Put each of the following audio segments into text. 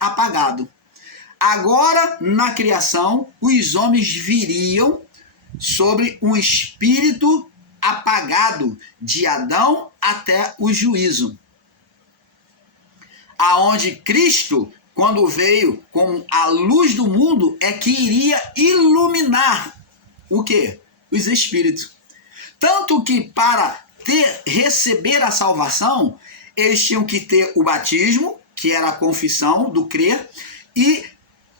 apagado. Agora, na criação, os homens viriam sobre um espírito apagado de Adão até o juízo. Aonde Cristo, quando veio com a luz do mundo, é que iria iluminar o quê? Os espíritos. Tanto que para receber a salvação, eles tinham que ter o batismo, que era a confissão do crer, e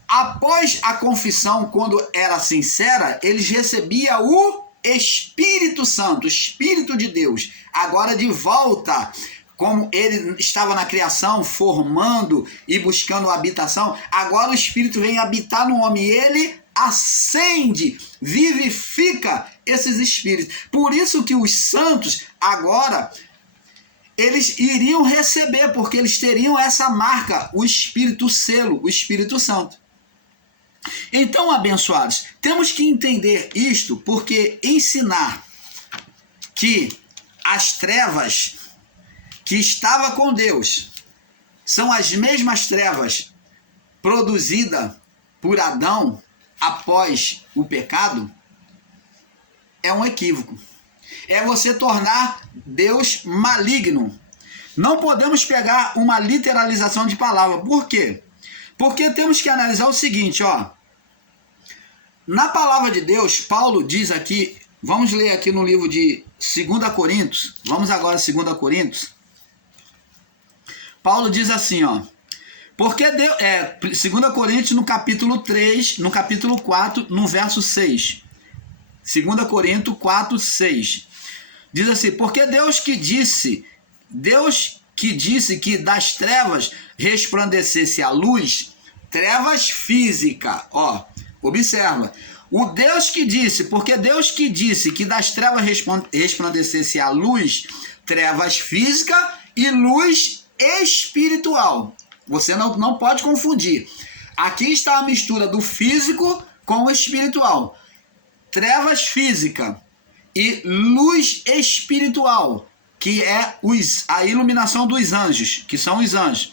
após a confissão, quando era sincera, eles recebiam o Espírito Santo, o Espírito de Deus. Agora de volta, como ele estava na criação, formando e buscando habitação, agora o Espírito vem habitar no homem e ele acende, vivifica esses espíritos. Por isso que os santos agora eles iriam receber, porque eles teriam essa marca, o Espírito, o selo, o Espírito Santo. Então, abençoados, temos que entender isto, porque ensinar que as trevas que estava com Deus são as mesmas trevas produzidas por Adão após o pecado, é um equívoco. É você tornar Deus maligno. Não podemos pegar uma literalização de palavra. Por quê? Porque temos que analisar o seguinte, ó. Na palavra de Deus, Paulo diz aqui, vamos ler aqui no livro de 2 Coríntios, vamos agora a 2 Coríntios. Paulo diz assim, ó. Porque Deus, 2 Coríntios no capítulo 3, no capítulo 4, no verso 6. 2 Coríntios 4, 6. Diz assim, porque Deus que disse que das trevas resplandecesse a luz, trevas física, ó, observa. O Deus que disse, porque Deus que disse que das trevas resplandecesse a luz, trevas física e luz espiritual. Você não pode confundir. Aqui está a mistura do físico com o espiritual. Trevas física e luz espiritual, que é a iluminação dos anjos, que são os anjos.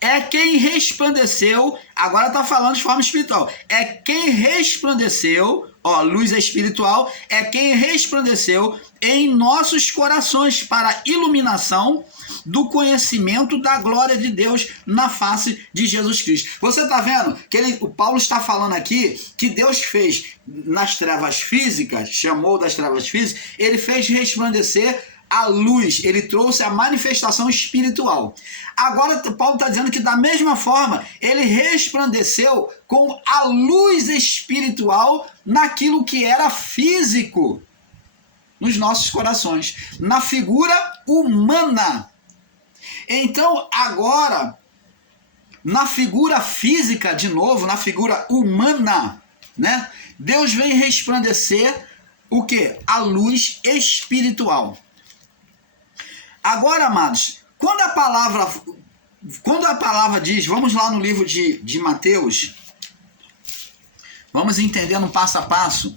É quem resplandeceu, agora está falando de forma espiritual, é quem resplandeceu, ó, luz espiritual, é quem resplandeceu em nossos corações para iluminação do conhecimento da glória de Deus na face de Jesus Cristo. Você está vendo que o Paulo está falando aqui que Deus fez nas trevas físicas, chamou das trevas físicas, ele fez resplandecer a luz, ele trouxe a manifestação espiritual. Agora Paulo está dizendo que da mesma forma ele resplandeceu com a luz espiritual naquilo que era físico nos nossos corações, na figura humana. Então agora, na figura física, de novo, na figura humana, né? Deus vem resplandecer o quê? A luz espiritual. Agora, amados, quando a palavra diz, vamos lá no livro de Mateus, vamos entendendo passo a passo.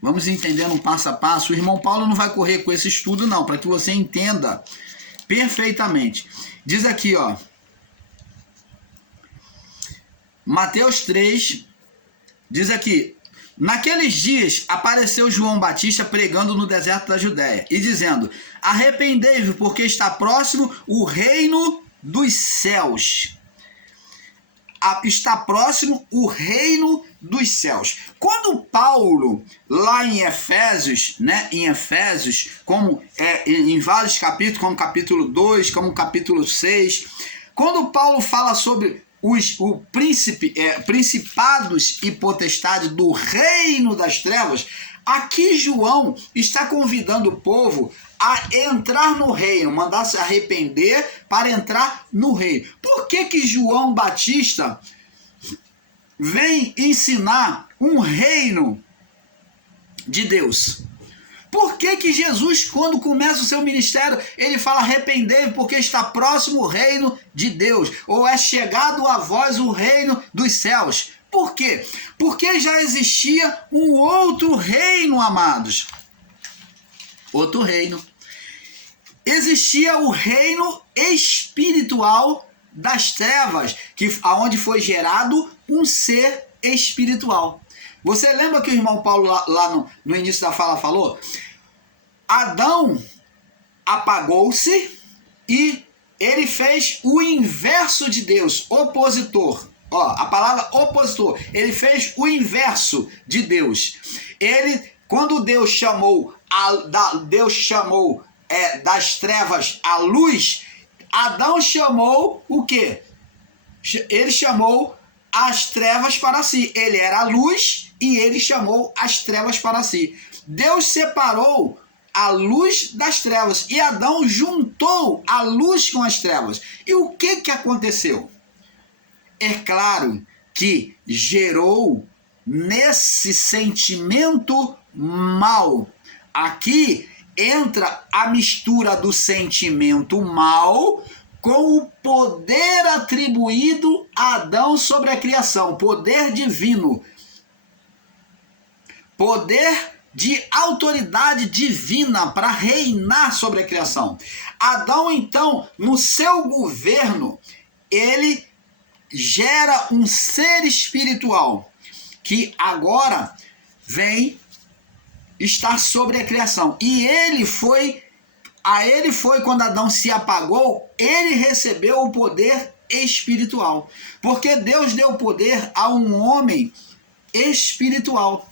Vamos entendendo passo a passo. O irmão Paulo não vai correr com esse estudo, não, para que você entenda perfeitamente. Diz aqui, ó. Mateus 3, diz aqui. Naqueles dias apareceu João Batista pregando no deserto da Judéia e dizendo: arrependei-vos, porque está próximo o reino dos céus. Está próximo o reino dos céus. Quando Paulo, lá em Efésios, né, como em vários capítulos, como capítulo 2, como capítulo 6, quando Paulo fala sobre principados e potestades do reino das trevas, aqui João está convidando o povo a entrar no reino, mandar se arrepender para entrar no reino. Por que João Batista vem ensinar um reino de Deus? Por que Jesus, quando começa o seu ministério, ele fala arrependei, porque está próximo o reino de Deus, ou é chegado a vós o reino dos céus? Por quê? Porque já existia um outro reino, amados. Outro reino. existia o reino espiritual das trevas, aonde foi gerado um ser espiritual. Você lembra que o irmão Paulo lá no início da fala falou? Adão apagou-se e ele fez o inverso de Deus, opositor. Ó, a palavra opositor, ele fez o inverso de Deus. Quando Deus chamou das trevas a luz, Adão chamou o quê? Ele chamou as trevas para si. Ele era a luz e ele chamou as trevas para si. Deus separou a luz das trevas e Adão juntou a luz com as trevas. E o que aconteceu? É claro que gerou nesse sentimento mal. Aqui entra a mistura do sentimento mal com o poder atribuído a Adão sobre a criação, poder divino, poder de autoridade divina para reinar sobre a criação. Adão, então, no seu governo, ele gera um ser espiritual que agora vem estar sobre a criação. E a ele foi quando Adão se apagou, ele recebeu o poder espiritual. Porque Deus deu poder a um homem espiritual.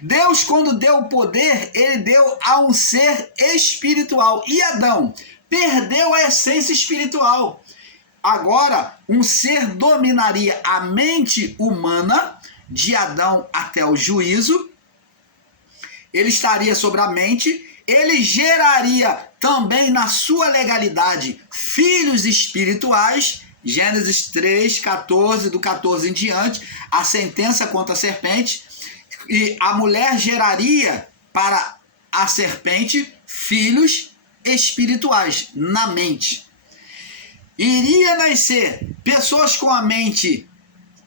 Deus, quando deu o poder, ele deu a um ser espiritual. E Adão perdeu a essência espiritual. Agora, um ser dominaria a mente humana, de Adão até o juízo. Ele estaria sobre a mente. Ele geraria também na sua legalidade filhos espirituais. Gênesis 3, 14, do 14 em diante, a sentença contra a serpente. E a mulher geraria para a serpente filhos espirituais na mente. Iria nascer pessoas com a mente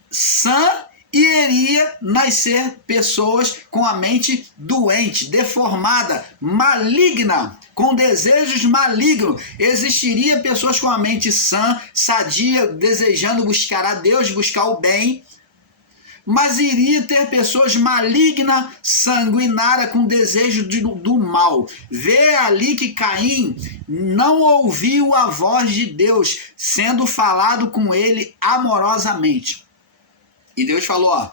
sã e iria nascer pessoas com a mente doente, deformada, maligna, com desejos malignos. Existiria pessoas com a mente sã, sadia, desejando buscar a Deus, buscar o bem. Mas iria ter pessoas malignas, sanguinárias, com desejo do mal. Vê ali que Caim não ouviu a voz de Deus, sendo falado com ele amorosamente. E Deus falou, ó,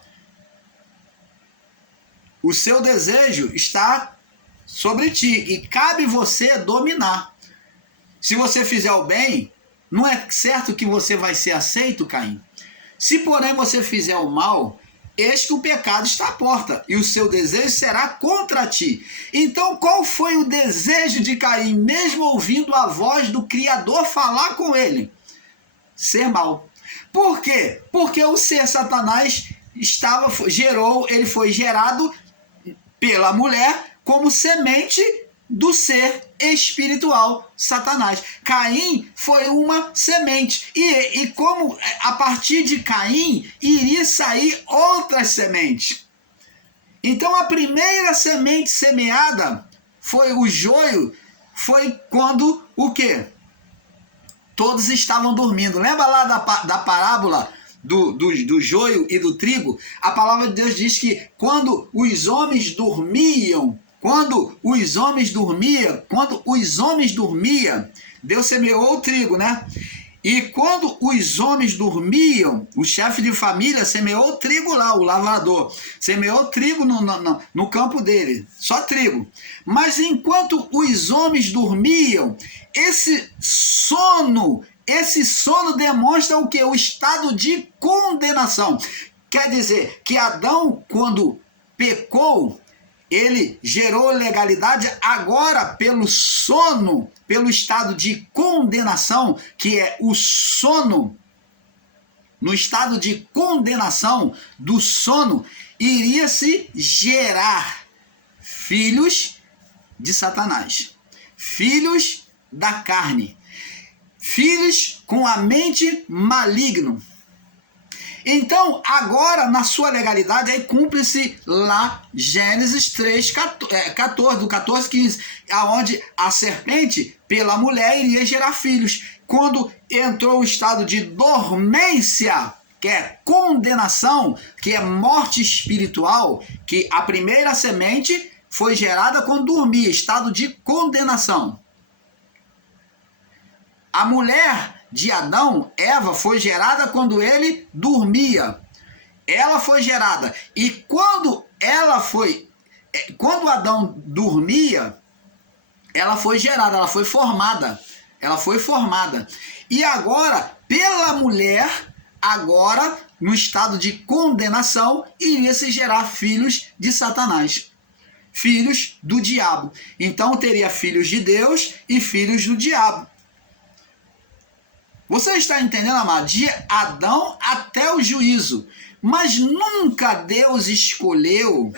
o seu desejo está sobre ti e cabe você dominar. Se você fizer o bem, não é certo que você vai ser aceito, Caim. Se, porém, você fizer o mal, eis que o pecado está à porta, e o seu desejo será contra ti. Então, qual foi o desejo de Caim, mesmo ouvindo a voz do Criador falar com ele? Ser mal. Por quê? Porque o ser Satanás ele foi gerado pela mulher como semente do ser espiritual Satanás. Caim foi uma semente. E como a partir de Caim iria sair outras sementes. Então a primeira semente semeada foi o joio, foi quando o quê? Todos estavam dormindo. Lembra lá da parábola do joio e do trigo? A palavra de Deus diz que quando os homens dormiam, Deus semeou o trigo, né? E quando os homens dormiam, o chefe de família semeou o trigo lá, o lavrador. Semeou trigo no campo dele, só trigo. Mas enquanto os homens dormiam, esse sono demonstra o quê? O estado de condenação. Quer dizer que Adão, quando pecou, ele gerou legalidade, agora pelo sono, pelo estado de condenação, que é o sono, no estado de condenação do sono, iria se gerar filhos de Satanás, filhos da carne, filhos com a mente maligna. Então, agora, na sua legalidade, aí cumpre-se lá Gênesis 3, 14, do 14, 15, aonde a serpente, pela mulher, iria gerar filhos. Quando entrou o estado de dormência, que é condenação, que é morte espiritual, que a primeira semente foi gerada quando dormia, estado de condenação. A mulher de Adão, Eva, foi gerada quando ele dormia. Ela foi gerada. E quando Adão dormia, ela foi gerada, ela foi formada. Ela foi formada. E agora, pela mulher, agora, no estado de condenação, iria se gerar filhos de Satanás. Filhos do diabo. Então teria filhos de Deus e filhos do diabo. Você está entendendo, amado? De Adão até o juízo. Mas nunca Deus escolheu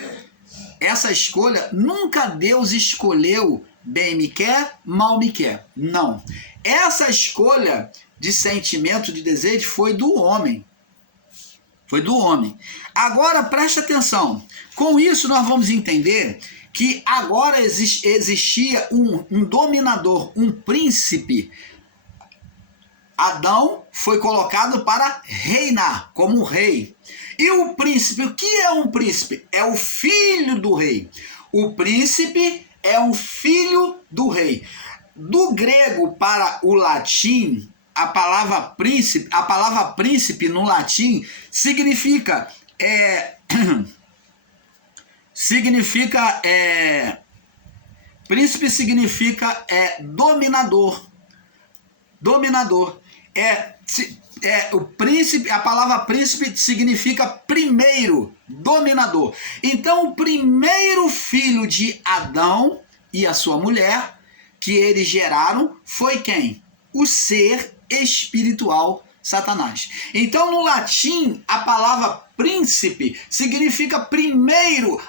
essa escolha, nunca Deus escolheu bem me quer, mal me quer. Não. Essa escolha de sentimento, de desejo, foi do homem. Foi do homem. Agora, preste atenção. Com isso, nós vamos entender que agora existia um dominador, um príncipe. Adão foi colocado para reinar como rei. E o príncipe, o que é um príncipe? É o filho do rei. O príncipe é um filho do rei. Do grego para o latim, a palavra príncipe no latim significa príncipe significa dominador. Dominador. O príncipe, a palavra príncipe significa primeiro, dominador. Então, o primeiro filho de Adão e a sua mulher, que eles geraram, foi quem? O ser espiritual Satanás. Então, no latim, a palavra príncipe significa primeiro.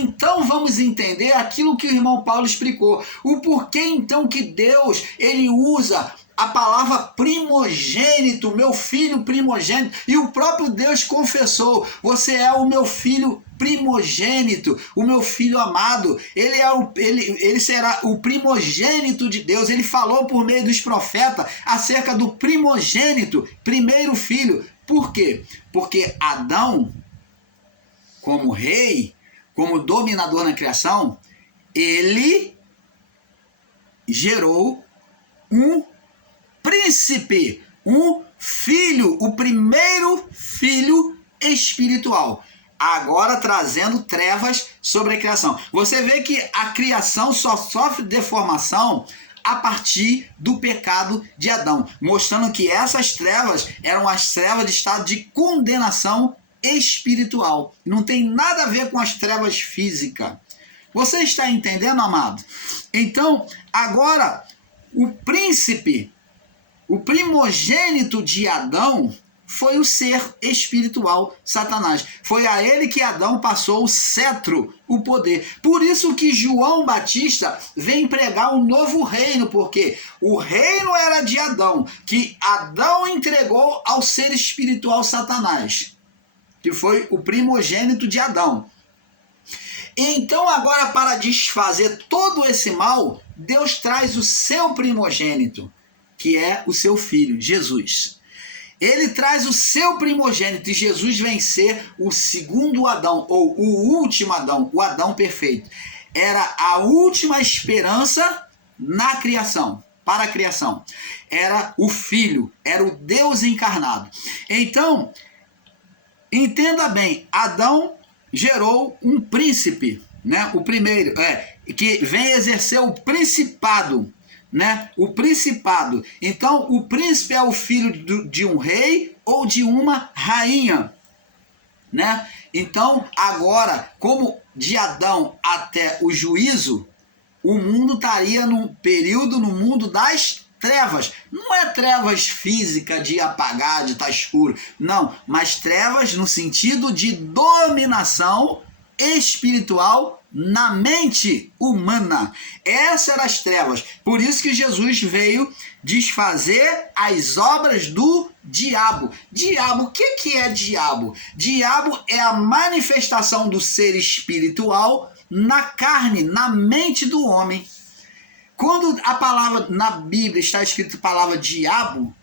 Então vamos entender aquilo que o irmão Paulo explicou. O porquê, então, que Deus, ele usa a palavra primogênito, meu filho primogênito, e o próprio Deus confessou: você é o meu filho primogênito, o meu filho amado. Ele será o primogênito de Deus. Ele falou por meio dos profetas acerca do primogênito, primeiro filho. Por quê? Porque Adão, como rei, como dominador na criação, ele gerou um príncipe, um filho, o primeiro filho espiritual. Agora trazendo trevas sobre a criação. Você vê que a criação só sofre deformação a partir do pecado de Adão, mostrando que essas trevas eram as trevas de estado de condenação espiritual. Não tem nada a ver com as trevas físicas. Você está entendendo, amado? Então, agora, o príncipe, o primogênito de Adão, foi o ser espiritual Satanás. Foi a ele que Adão passou o cetro, o poder. Por isso que João Batista vem pregar um novo reino, porque o reino era de Adão, que Adão entregou ao ser espiritual Satanás, que foi o primogênito de Adão. Então agora, para desfazer todo esse mal, Deus traz o seu primogênito, que é o seu filho, Jesus. Ele traz o seu primogênito e Jesus vem ser o segundo Adão, ou o último Adão, o Adão perfeito. Era a última esperança na criação, para a criação. Era o Filho, era o Deus encarnado. Então, entenda bem, Adão gerou um príncipe, né? O primeiro, que vem exercer o principado, né? O principado. Então, o príncipe é o filho de um rei ou de uma rainha, né? Então, agora, como de Adão até o juízo, o mundo estaria num período no mundo das trevas. Não é trevas físicas de apagar, de estar escuro, não, mas trevas no sentido de dominação espiritual na mente humana. Essas eram as trevas. Por isso que Jesus veio desfazer as obras do diabo. Diabo, o que é diabo? Diabo é a manifestação do ser espiritual na carne, na mente do homem. Quando a palavra na Bíblia está escrito a palavra diabo,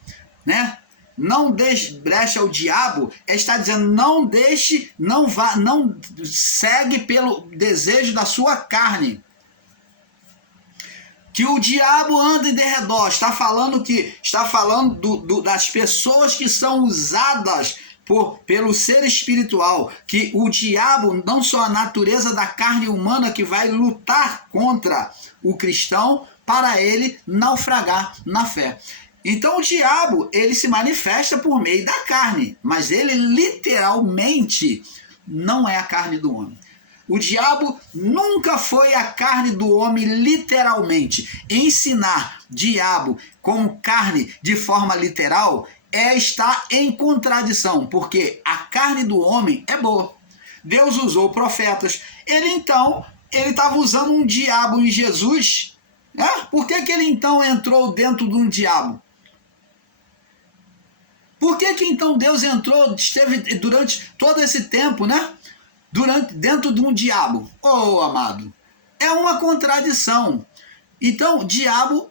né? Não deixe brecha ao diabo, está dizendo não deixe, não vá, não segue pelo desejo da sua carne. Que o diabo anda em derredor, está falando das pessoas que são usadas pelo ser espiritual, que o diabo, não só a natureza da carne humana que vai lutar contra o cristão para ele naufragar na fé. Então o diabo, ele se manifesta por meio da carne, mas ele literalmente não é a carne do homem. O diabo nunca foi a carne do homem literalmente. Ensinar diabo como carne de forma literal estar em contradição, porque a carne do homem é boa. Deus usou profetas. Ele estava usando um diabo em Jesus. Né? Por que ele então entrou dentro de um diabo? Por que então Deus esteve durante todo esse tempo, né? Dentro de um diabo? Oh, amado, é uma contradição. Então, o diabo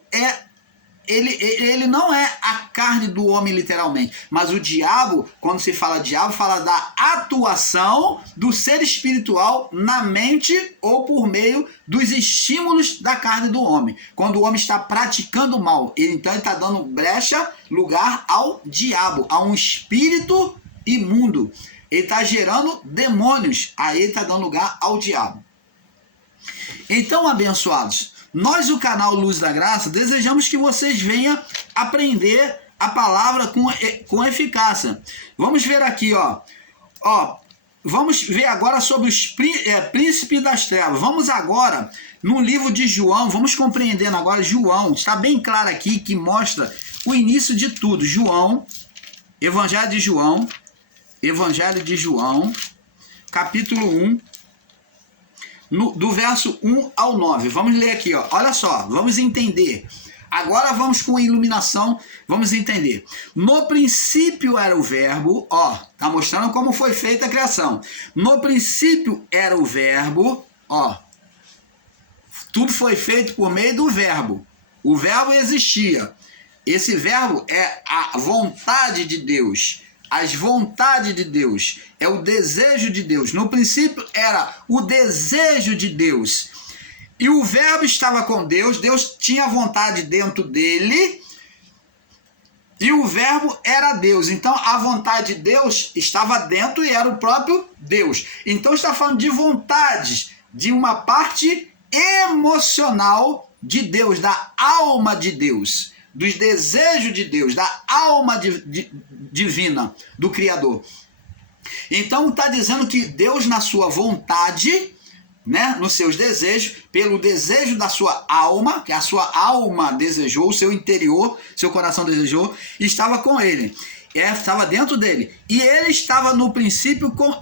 ele não é a carne do homem literalmente, mas o diabo, quando se fala diabo, fala da atuação do ser espiritual na mente ou por meio dos estímulos da carne do homem. Quando o homem está praticando mal, então ele está dando brecha, lugar ao diabo, a um espírito imundo. Ele está gerando demônios, aí ele está dando lugar ao diabo. Então, abençoados, nós, o canal Luz da Graça, desejamos que vocês venham aprender a palavra com eficácia. Vamos ver aqui, ó. Vamos ver agora sobre os príncipes das trevas. Vamos agora no livro de João, vamos compreendendo agora João. Está bem claro aqui que mostra o início de tudo. João, Evangelho de João, capítulo 1. Do verso 1 ao 9. Vamos ler aqui, ó. Olha só, vamos entender. Agora vamos com iluminação, vamos entender. No princípio era o verbo, ó, tá mostrando como foi feita a criação. No princípio era o verbo, ó. Tudo foi feito por meio do verbo. O verbo existia. Esse verbo é a vontade de Deus. As vontades de Deus, é o desejo de Deus. No princípio era o desejo de Deus. E o verbo estava com Deus, Deus tinha vontade dentro dele, e o verbo era Deus. Então a vontade de Deus estava dentro e era o próprio Deus. Então está falando de vontades, de uma parte emocional de Deus, da alma de Deus, dos desejos de Deus, da alma divina do Criador. Então está dizendo que Deus, na sua vontade, né, nos seus desejos, pelo desejo da sua alma, que a sua alma desejou, o seu interior, seu coração desejou, estava com ele. Estava dentro dele. E ele estava no princípio com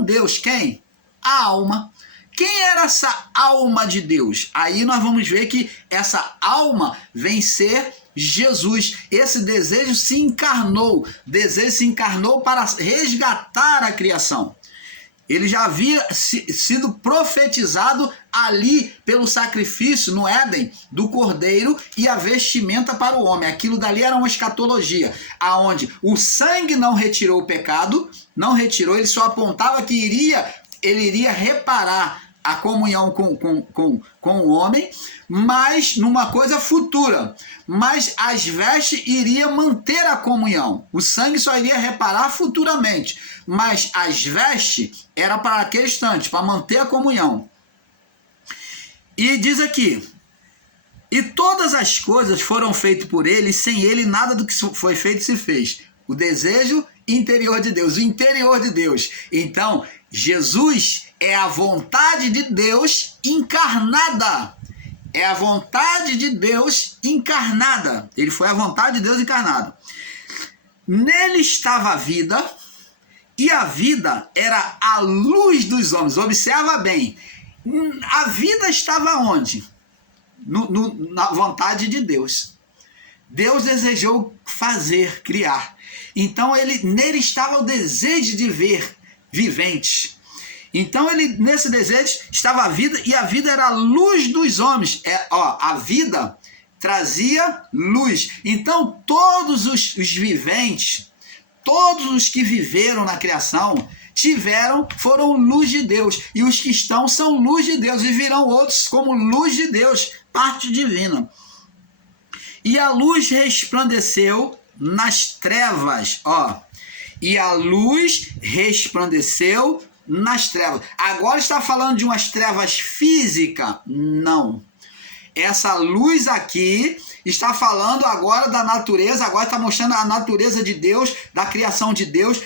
Deus. Quem? A alma. Quem era essa alma de Deus? Aí nós vamos ver que essa alma vem ser Jesus. Esse desejo se encarnou. Desejo se encarnou para resgatar a criação. Ele já havia sido profetizado ali pelo sacrifício no Éden do cordeiro e a vestimenta para o homem. Aquilo dali era uma escatologia, aonde o sangue não retirou o pecado, não retirou, ele só apontava que ele iria reparar a comunhão com o homem, mas numa coisa futura. Mas as vestes iriam manter a comunhão. O sangue só iria reparar futuramente. Mas as vestes era para aquele instante, para manter a comunhão. E diz aqui: e todas as coisas foram feitas por ele, e sem ele nada do que foi feito se fez. O desejo interior de Deus, o interior de Deus. Então, Jesus é a vontade de Deus encarnada. É a vontade de Deus encarnada. Ele foi a vontade de Deus encarnada. Nele estava a vida, e a vida era a luz dos homens. Observa bem. A vida estava onde? na vontade de Deus. Deus desejou fazer, criar. Então nele estava o desejo de ver viventes. Então nesse desejo estava a vida, e a vida era a luz dos homens. A vida trazia luz. Então todos os viventes, todos os que viveram na criação, foram luz de Deus. E os que estão são luz de Deus, e virão outros como luz de Deus, parte divina. E a luz resplandeceu nas trevas, e a luz resplandeceu nas trevas. Agora está falando de umas trevas físicas? Não. Essa luz aqui está falando agora da natureza, agora está mostrando a natureza de Deus, da criação de Deus,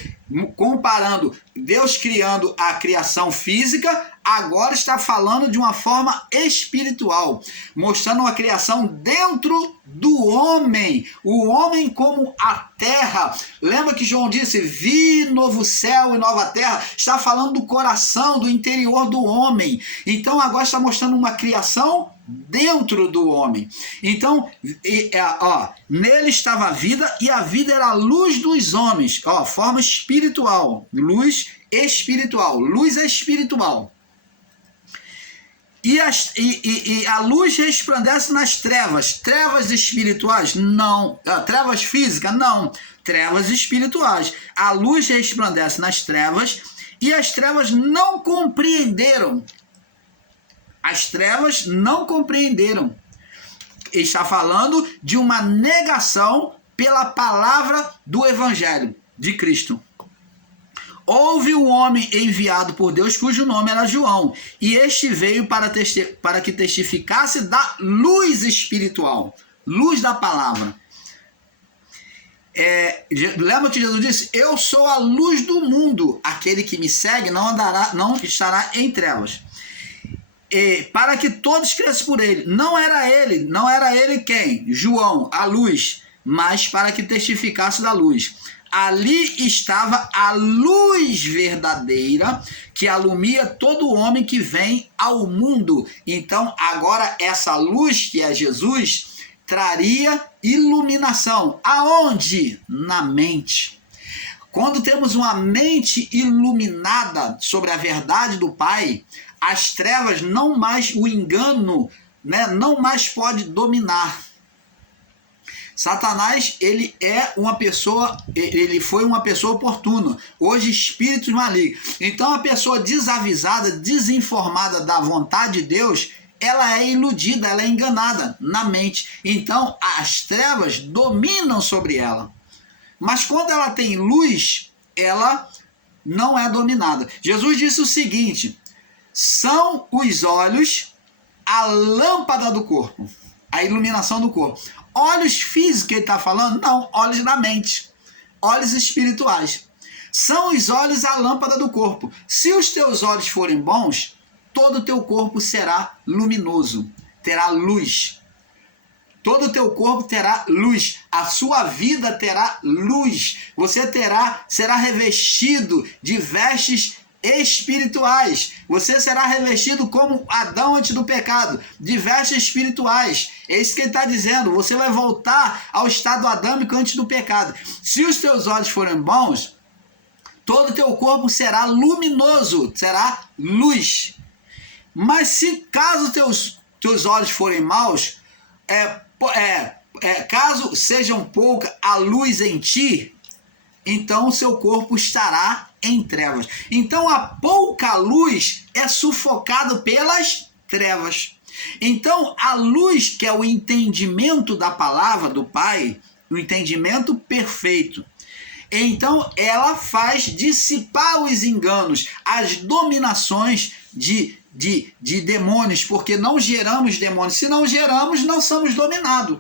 comparando Deus criando a criação física, agora está falando de uma forma espiritual, mostrando uma criação dentro do homem, o homem como a terra. Lembra que João disse, vi novo céu e nova terra? Está falando do coração, do interior do homem. Então agora está mostrando uma criação dentro do homem. Então, nele estava a vida, e a vida era a luz dos homens, forma espiritual, luz espiritual, luz espiritual. E a luz resplandece nas trevas. Trevas espirituais? Não. Trevas físicas? Não. Trevas espirituais. A luz resplandece nas trevas, e as trevas não compreenderam. As trevas não compreenderam. Está falando de uma negação pela palavra do Evangelho de Cristo. Houve um homem enviado por Deus, cujo nome era João, e este veio para que testificasse da luz espiritual, luz da palavra. Lembra que Jesus disse, eu sou a luz do mundo, aquele que me segue não estará em trevas. Para que todos cresçam por ele. Não era ele quem? João, a luz, mas para que testificasse da luz. Ali estava a luz verdadeira, que alumia todo homem que vem ao mundo. Então, agora essa luz, que é Jesus, traria iluminação. Aonde? Na mente. Quando temos uma mente iluminada sobre a verdade do Pai, as trevas não mais, o engano, não mais pode dominar. Satanás, ele foi uma pessoa oportuna. Hoje, espíritos malignos. Então, a pessoa desavisada, desinformada da vontade de Deus, ela é iludida, ela é enganada na mente. Então, as trevas dominam sobre ela. Mas quando ela tem luz, ela não é dominada. Jesus disse o seguinte, são os olhos a lâmpada do corpo, a iluminação do corpo. Olhos físicos que ele está falando? Não, olhos da mente, olhos espirituais. São os olhos a lâmpada do corpo. Se os teus olhos forem bons, todo o teu corpo será luminoso, terá luz. Todo o teu corpo terá luz, a sua vida terá luz. Você será revestido de vestes espirituais. Você será revestido como Adão antes do pecado, de vestes espirituais. É isso que ele está dizendo. Você vai voltar ao estado adâmico antes do pecado. Se os teus olhos forem bons, todo o teu corpo será luminoso, será luz. Mas se caso teus olhos forem maus, caso sejam pouca a luz em ti, então o seu corpo estará em trevas. Então a pouca luz é sufocado pelas trevas. Então a luz, que é o entendimento da palavra do Pai, o entendimento perfeito, então ela faz dissipar os enganos, as dominações de demônios, porque não geramos demônios. Se não geramos, não somos dominados.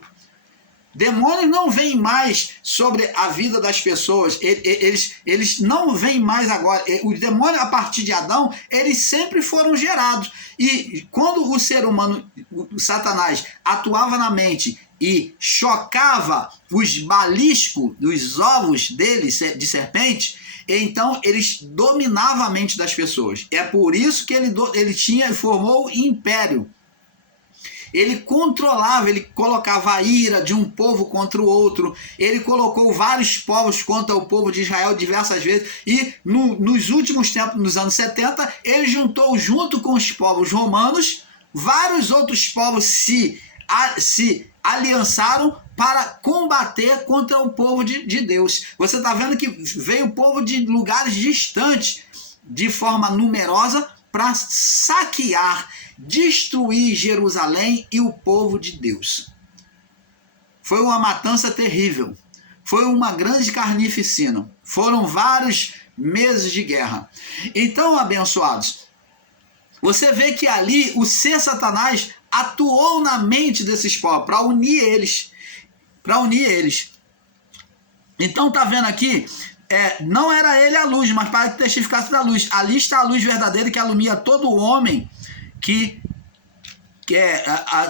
Demônios não vêm mais sobre a vida das pessoas. Eles não vêm mais agora. Os demônios, a partir de Adão, eles sempre foram gerados. E quando o ser humano, o Satanás, atuava na mente e chocava os baliscos dos ovos deles, de serpente, então eles dominavam a mente das pessoas. É por isso que ele formou o império. ele controlava, ele colocava a ira de um povo contra o outro, ele colocou vários povos contra o povo de Israel diversas vezes, e nos últimos tempos, nos anos 70, ele juntou junto com os povos romanos, vários outros povos se aliançaram para combater contra o povo de Deus. Você está vendo que veio o povo de lugares distantes, de forma numerosa, para saquear, destruir Jerusalém e o povo de Deus. Foi uma matança terrível. Foi uma grande carnificina. Foram vários meses de guerra. Então, abençoados, você vê que ali o ser Satanás atuou na mente desses povos para unir eles. Então, tá vendo aqui? Não era ele a luz, mas para que testificasse da luz. Ali está a luz verdadeira que alumia todo o homem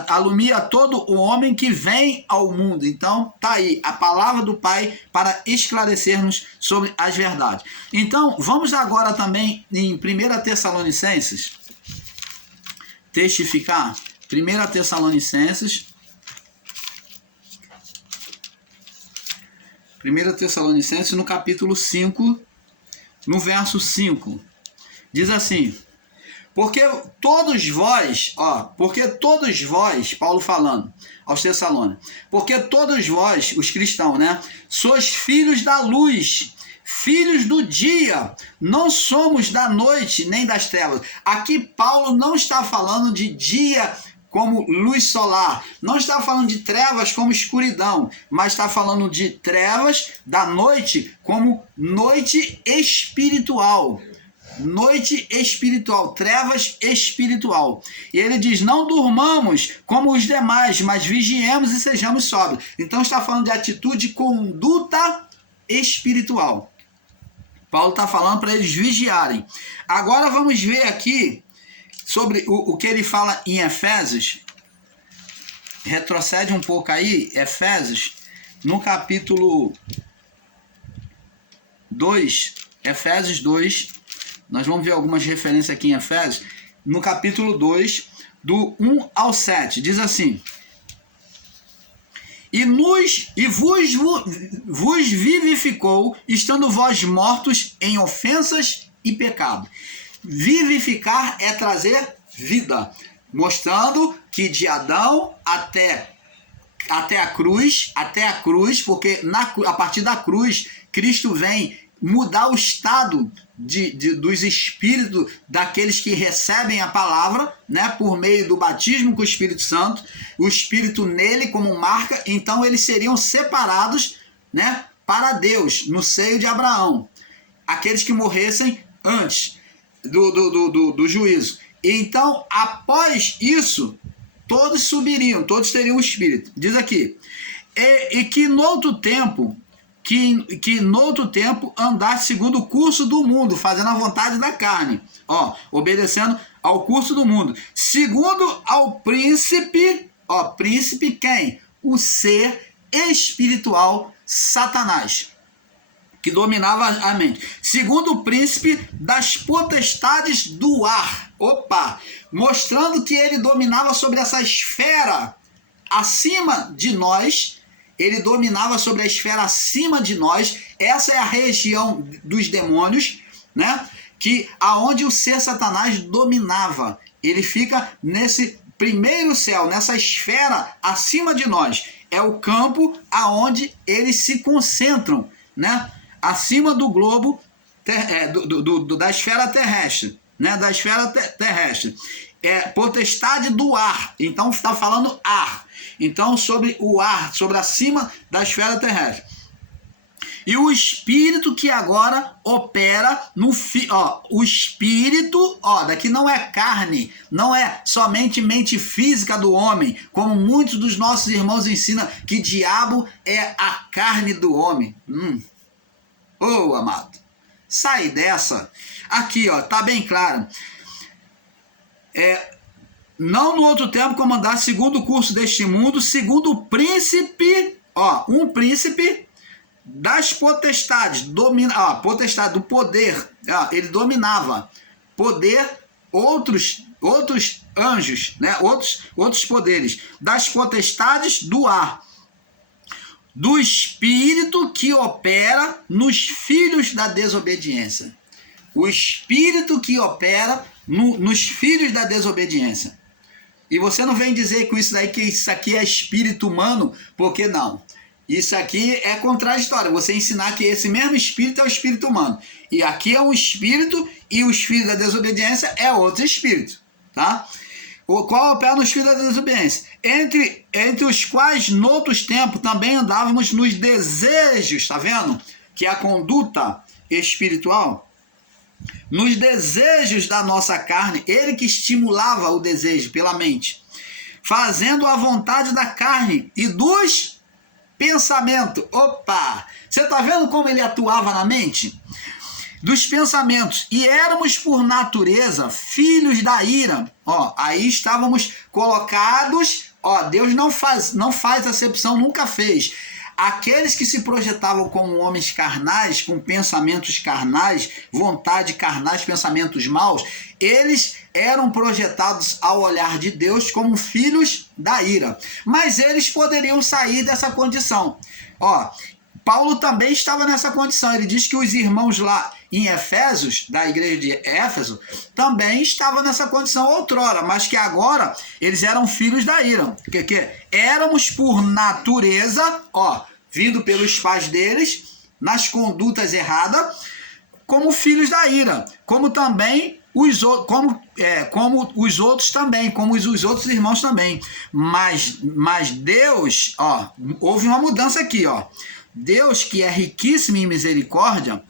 alumia todo o homem que vem ao mundo. Então, tá aí a palavra do Pai para esclarecermos sobre as verdades. Então, vamos agora também em 1 Tessalonicenses testificar. 1 Tessalonicenses 1 Tessalonicenses, no capítulo 5, no verso 5, diz assim: porque todos vós, Paulo falando aos Tessalônicos, porque todos vós, os cristãos, né, sois filhos da luz, filhos do dia, não somos da noite nem das trevas. Aqui Paulo não está falando de dia como luz solar, não está falando de trevas como escuridão, mas está falando de trevas da noite como noite espiritual. Noite espiritual, trevas espiritual. E ele diz: não durmamos como os demais, mas vigiemos e sejamos sóbrios. Então está falando de atitude, conduta espiritual. Paulo está falando para eles vigiarem. Agora vamos ver aqui sobre o que ele fala em Efésios. Retrocede um pouco aí, Efésios, no capítulo 2, Efésios 2, nós vamos ver algumas referências aqui em Efésios, no capítulo 2, do 1 ao 7, diz assim: e vos vivificou, estando vós mortos em ofensas e pecado. Vivificar é trazer vida, mostrando que de Adão até a cruz, porque a partir da cruz, Cristo vem mudar o estado dos espíritos daqueles que recebem a palavra, né, por meio do batismo com o Espírito Santo, o Espírito nele como marca. Então eles seriam separados, né, para Deus, no seio de Abraão, aqueles que morressem antes do juízo. Então, após isso, todos subiriam, todos teriam o Espírito. Diz aqui: e que no outro tempo, andaste segundo o curso do mundo, fazendo a vontade da carne, obedecendo ao curso do mundo, segundo ao príncipe, príncipe quem? O ser espiritual Satanás, que dominava a mente, segundo o príncipe das potestades do ar, mostrando que ele dominava sobre essa esfera acima de nós. Ele dominava sobre a esfera acima de nós. Essa é a região dos demônios, né? Que aonde o ser Satanás dominava. Ele fica nesse primeiro céu, nessa esfera acima de nós. É o campo aonde eles se concentram, né? Acima do globo, da esfera terrestre, né? Da esfera terrestre. Potestade do ar. Então está falando ar. Então, sobre o ar, sobre acima da esfera terrestre. E o espírito que agora opera o espírito, daqui não é carne, não é somente mente física do homem, como muitos dos nossos irmãos ensinam que diabo é a carne do homem. Amado, sai dessa. Aqui, tá bem claro. Não no outro tempo comandar segundo o curso deste mundo, segundo o príncipe, um príncipe das potestades, potestade do poder, ele dominava poder, outros outros anjos, né? Outros poderes, das potestades do ar, do espírito que opera nos filhos da desobediência. O espírito que opera nos filhos da desobediência. E você não vem dizer com isso daí que isso aqui é espírito humano, porque não. Isso aqui é contraditório. Você ensinar que esse mesmo espírito é o espírito humano. E aqui é um espírito e os filhos da desobediência é outro espírito. Tá? O qual opera nos filhos da desobediência. Entre os quais, noutros tempos, também andávamos nos desejos. Tá vendo? Que é a conduta espiritual. Nos desejos da nossa carne. Ele que estimulava o desejo pela mente. Fazendo a vontade da carne e dos pensamento. Opa! Você está vendo como ele atuava na mente? Dos pensamentos. E éramos por natureza filhos da ira. Ó, aí estávamos colocados. Ó, Deus não faz acepção, nunca fez. Aqueles que se projetavam como homens carnais, com pensamentos carnais, vontade carnais, pensamentos maus, eles eram projetados ao olhar de Deus como filhos da ira. Mas eles poderiam sair dessa condição. Ó, Paulo também estava nessa condição. Ele diz que os irmãos lá em Efésios, da igreja de Éfeso, também estavam nessa condição outrora, mas que agora eles eram filhos da ira. Que éramos por natureza, ó, vindo pelos pais deles, nas condutas erradas, como filhos da ira, como também como os outros também, como os outros irmãos também. Mas Deus, ó, houve uma mudança aqui, ó. Deus, que é riquíssimo em misericórdia,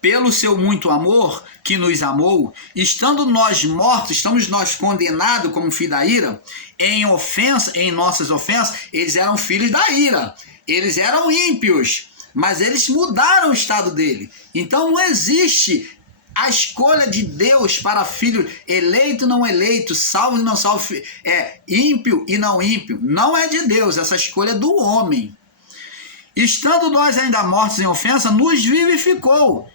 pelo seu muito amor que nos amou, estando nós mortos, estamos nós condenados como filhos da ira, em nossas ofensas, eles eram filhos da ira, eles eram ímpios, mas eles mudaram o estado dele. Então não existe a escolha de Deus para filho eleito, não eleito, salvo e não salvo, ímpio e não ímpio. Não é de Deus, essa escolha é do homem. Estando nós ainda mortos em ofensa, nos vivificou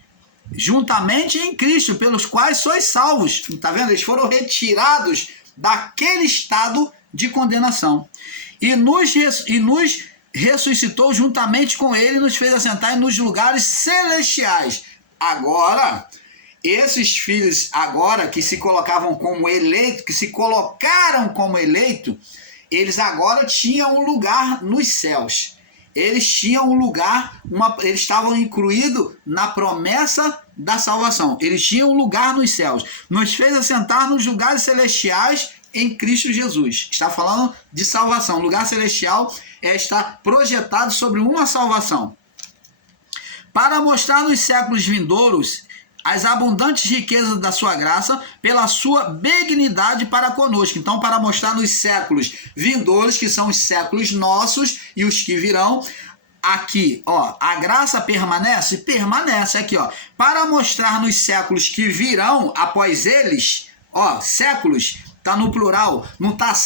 juntamente em Cristo, pelos quais sois salvos. Está vendo? Eles foram retirados daquele estado de condenação. E nos ressuscitou juntamente com ele e nos fez assentar nos lugares celestiais. Agora, esses filhos agora que se colocavam como eleitos, que se colocaram como eleitos, eles agora tinham um lugar nos céus. Eles tinham um lugar, eles estavam incluídos na promessa da salvação. Eles tinham um lugar nos céus. Nos fez assentar nos lugares celestiais em Cristo Jesus. Está falando de salvação. O lugar celestial está projetado sobre uma salvação. Para mostrar nos séculos vindouros as abundantes riquezas da sua graça, pela sua benignidade para conosco. Então, para mostrar nos séculos vindouros, que são os séculos nossos e os que virão, aqui, ó, a graça permanece? Permanece aqui, ó. Para mostrar nos séculos que virão após eles, ó, séculos, tá no plural, não tá